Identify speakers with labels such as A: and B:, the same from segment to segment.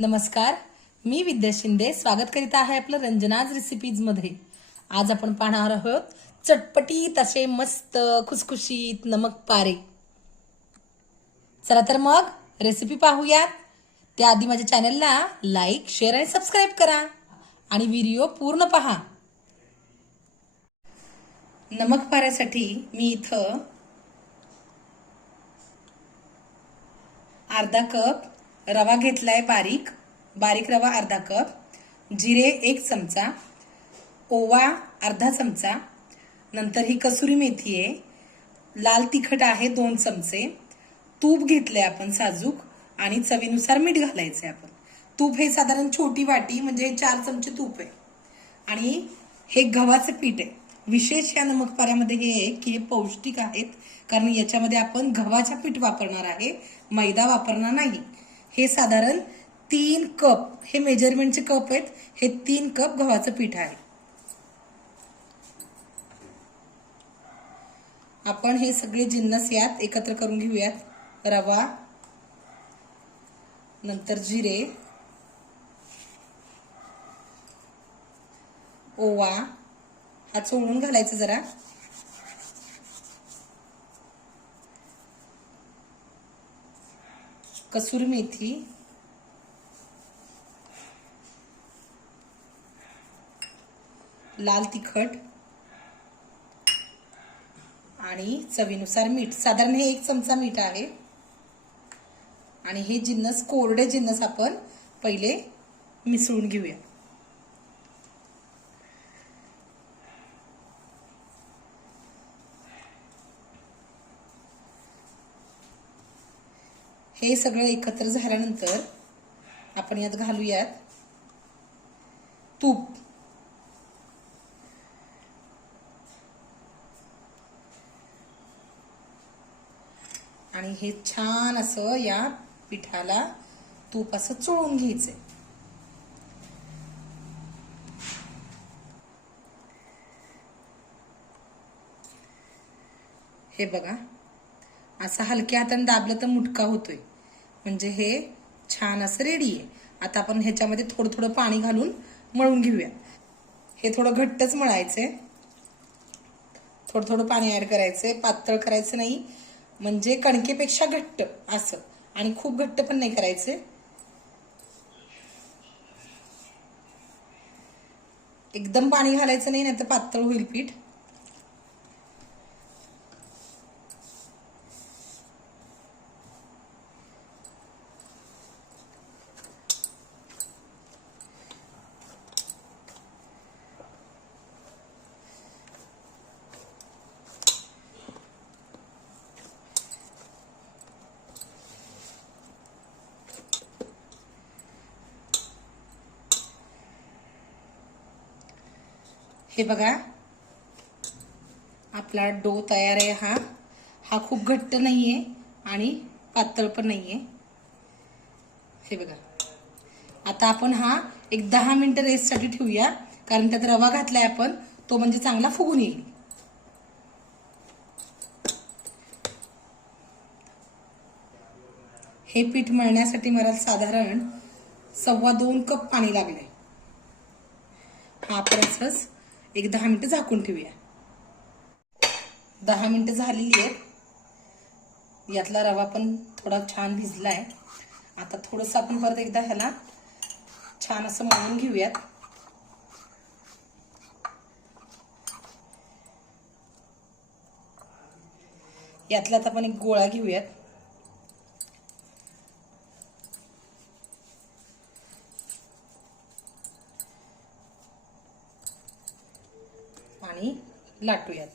A: नमस्कार. मी विद्या शिंदे स्वागत करीत आहे आपलं रंजनाज रेसिपीजमध्ये. आज आपण पाहणार आहोत चटपटीत असे मस्त खुसखुशीत नमक पारे. चला तर मग रेसिपी पाहूयात. त्याआधी माझ्या चॅनलला लाईक शेअर आणि सबस्क्राईब करा. आणि व्हिडिओ पूर्ण पहा. नमक पाऱ्यासाठी मी इथं अर्धा कप रवा घेतलाय बारीक. बारीक रवा अर्धा कप. जिरे एक चमचा. ओवा अर्धा चमचा. नंतर ही कसुरी मेथी आहे. लाल तिखट आहे दोन चमचे. तूप घेतलंय आपण साजूक आणि चवीनुसार मीठ घालायचंय आपण. तूप हे साधारण छोटी वाटी म्हणजे चार चमचे तूप आहे. आणि हे गव्हाचं पीठ आहे. विशेष या नमकपाऱ्यामध्ये हे आहे की हे पौष्टिक आहेत. कारण याच्यामध्ये आपण गव्हाच्या पीठ वापरणार आहे. मैदा वापरणार नाही. हे साधारण तीन कप हे मेजरमेंटचे कप आहेत हे तीन कप गव्हाचं पीठ आहे. आपण हे सगळे जिन्नस यात एकत्र करून घेऊयात. रवा नंतर जिरे ओवा हा चोळून घालायचा जरा. कसुरी मेथी लाल तिखट आणि चवीनुसार मीठ. साधारण हे एक चमचा मीठ आहे. आणि हे जिन्नस कोरडे जिन्नस आपण पहिले मिसळून घेऊया. हे सगळं एकत्र झाल्यानंतर आपण यात घालूयात तूप. आणि हे छान असं या पिठाला तूप असं चोळून घ्यायचंय. हे बघा. असं हलक्या हाताने दाबलं तर मुटका होतोय. म्हणजे हे छान असं रेडी आहे. आता आपण ह्याच्यामध्ये थोडं थोडं पाणी घालून मळून घेऊया. हे थोडं घट्टच मळायचंय. थोडं थोडं पाणी ऍड करायचंय. पातळ करायचं नाही. म्हणजे कणकेपेक्षा घट्ट असं. आणि खूप घट्ट पण नाही करायचे एकदम पाणी घालायचं नाही नाही तर पातळ होईल पीठ. हे बघा. आपला डो तयार आहे हा. हा खूप घट्ट नाही आहे आणि पातळ पण नाही आहे हे बघा. आता आपण हा एक दहा मिनटं रेस्टसाठी ठेवूया कारण त्यात रवा घातलाय आपण तो म्हणजे चांगला फुगून येईल. हे पीठ मळण्यासाठी मला साधारण सव्वा दोन कप पाणी लागले हा आपण असंच एक दहा मिनटं झाकून ठेवूया. दहा मिनटं झालेली आहेत. यातला रवा पण थोडा छान भिजला आहे आता थोडंसं आपण परत एकदा ह्याला छान असं मळून घेऊयात. यातल्यात आपण एक गोळा घेऊयात. आणि लाटूयात.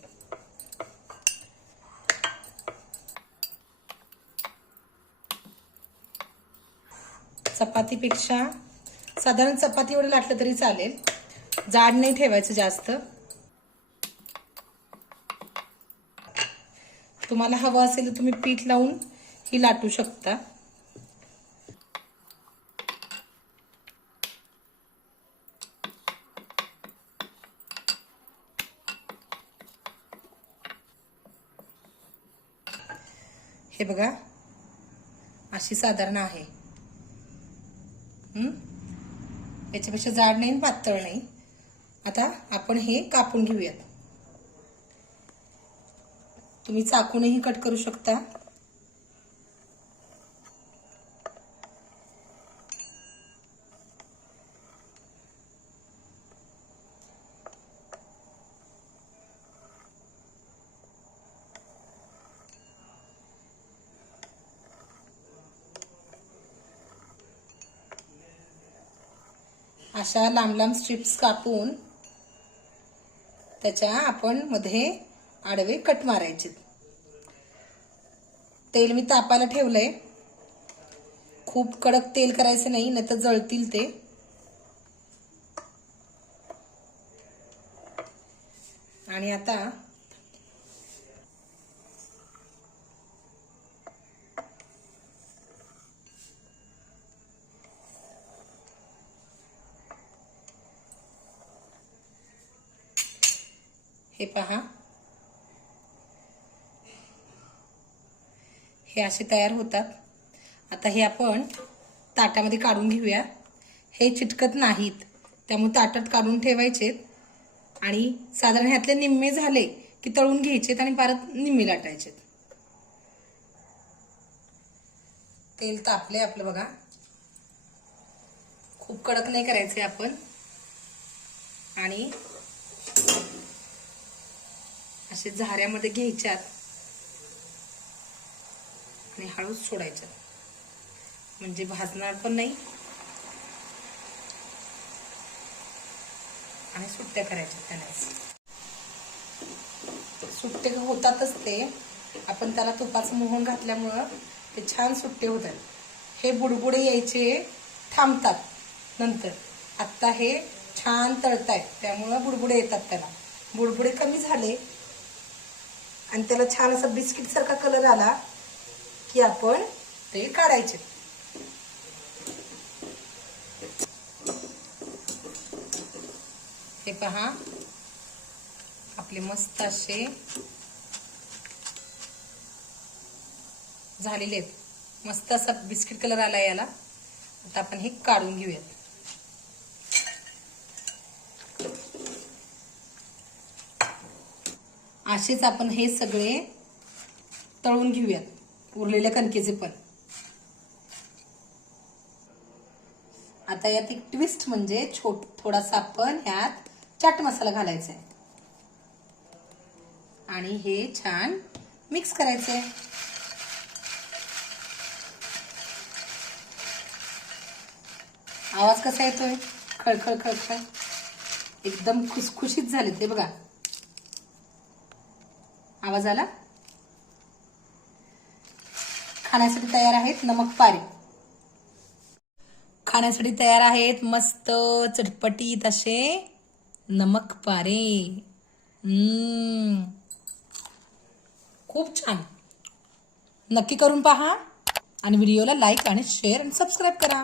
A: चपातीपेक्षा साधारण चपाती एवढं लाटलं तरी चालेल. जाड नाही ठेवायचं जास्त. तुम्हाला हवं असेल तर तुम्ही पीठ लावून ही लाटू शकता. हे बघा. अशी साधारण आहे. याच्यापेक्षा जाड नाही आणि पातळ नाही. आता आपण हे कापून घेऊयात. तुम्ही चाकूनही कट करू शकता. अशा लांब लांब स्ट्रिप्स कापून त्याच्या आपण मध्ये आडवे कट मारायचे. तेल मी तापायला ठेवलंय. खूप कडक तेल करायचं नाही नाही तर जळतील ते. आणि आता हे पहा. हे असे तयार होतात. आता हे आपण ताटामध्ये काढून घेऊया. हे चिटकत नाहीत. त्यामुळे ताटात काढून ठेवायचेत. आणि साधारण ह्यातले निम्मे झाले की तळून घ्यायचेत आणि परत निम्मे लाटायचेत. तेल तापले आपलं बघा. खूप कडक नाही करायचे आपण. आणि असे झाऱ्यामध्ये घ्यायच्यात आणि हळूच सोडायच्यात. म्हणजे भाजणार पण नाही आणि सुट्ट्या करायच्या त्याने सुट्टे होतातच ते. आपण त्याला तुपाचं मोहन घातल्यामुळं ते छान सुट्टे होतात. हे बुडबुडे यायचे थांबतात नंतर. आत्ता हे छान तळतायत. त्यामुळं बुडबुडे येतात त्याला. बुडबुडे कमी झाले आणि त्याला छान असा बिस्किट सारखा कलर आला की आपण ते काढायचे. हे पहा. आपले मस्त असे झालेले आहेत. मस्त असा बिस्किट कलर आला याला. आता आपण हे काढून घेऊयात. असेच आपण हे सगळे तळून घेऊयात. उरलेल्या कणकेचे पण. आता यात एक ट्विस्ट म्हणजे छोट थोडासा आपण ह्यात चाट मसाला घालायचा आहे आणि हे छान मिक्स करायचं आहे आवाज कसा येतोय? खळखळ खळखळ. एकदम खुसखुशीत झाले ते बघा. आवाज आला? खाण्यासाठी तयार आहेत नमक पारे. खाण्यासाठी तयार आहेत मस्त चटपटीत असे नमक पारे. खूप छान. नक्की करून पहा आणि व्हिडिओला लाईक आणि शेअर आणि सबस्क्राईब करा.